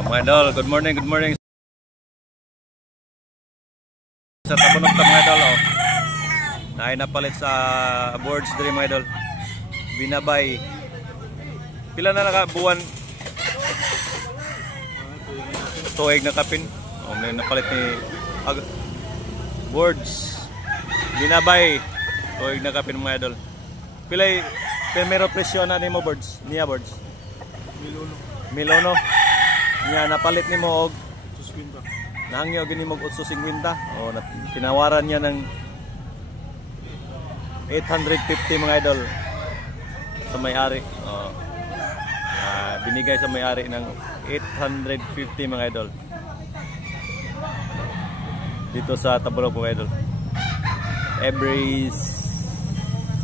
Mga idol, good morning, good morning. Sa tabunok ta mga idol, naay napalit sa boards diri mga idol. Binabay. Pila na nakabuwan? Tuig na kapin. May napalit ni boards. Binabay. Tuig na kapin mga idol. Pilay primero presyo na nimo boards, niya boards. Milono. Niya napalit nimo og 850. Nangyo gini mo 850. O tinawaran niya ng 850 mga idol sa may-ari. Binigay sa may-ari ng 850 mga idol. Dito sa Tabunok mga idol. Every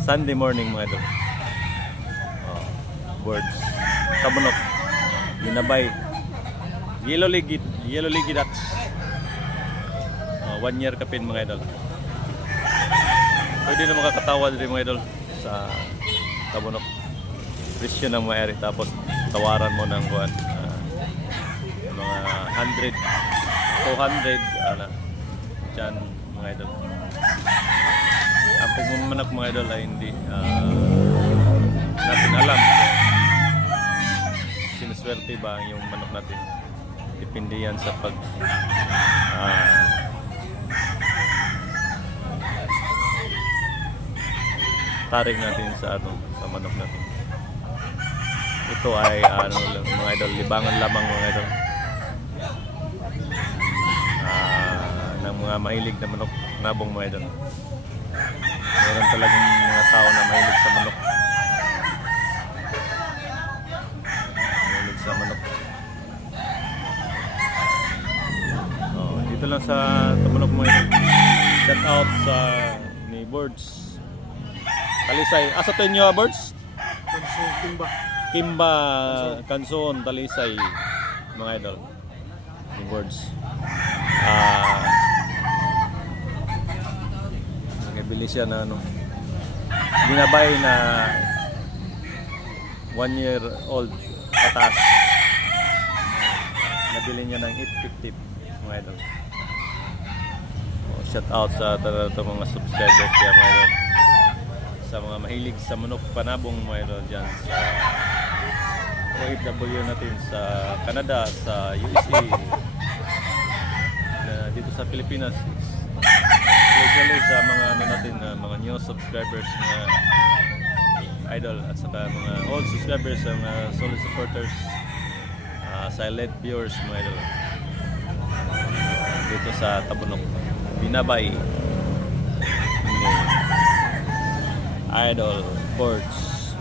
Sunday morning mga idol. Boards. Tabunok. Binabay. Yellow Ligi Ducks. 1 year kapin mga idol. Pwede na makakatawa din mga idol sa Tabunok. Presyo ng may-ari tapos tawaran mo ng mga 100, 200 dyan mga idol. Ang pagmamanak mga idol ay hindi natin alam sinuswerte ba yung manok natin. Depende yan sa pag tarik natin sa manok natin. Ito ay mga idol, libangan lamang mga idol ng mga mahilig na manok, nabong mga idol. Meron talagang mga tao na mahilig sa manok. Mahilig sa manok. Dito lang sa Tabunok mga idol. Shout out sa ni Birds Talisay. Asa to inyo Birds? Kimba Kanson Talisay mga idol. Ni Birds. Nagabili siya na binabay na 1 year old patas. Nabili niya ng 850 mga idol. Shout out sa mga subscribers niya mga idol. Sa mga mahilig sa manok panabong mga idol dyan sa OFW natin sa Canada, sa USA, dito sa Pilipinas, especially sa mga natin mga new subscribers na idol at saka mga old subscribers, mga solid supporters, silent viewers mga idol dito sa Tabunok. Binabay ni Idol Birds.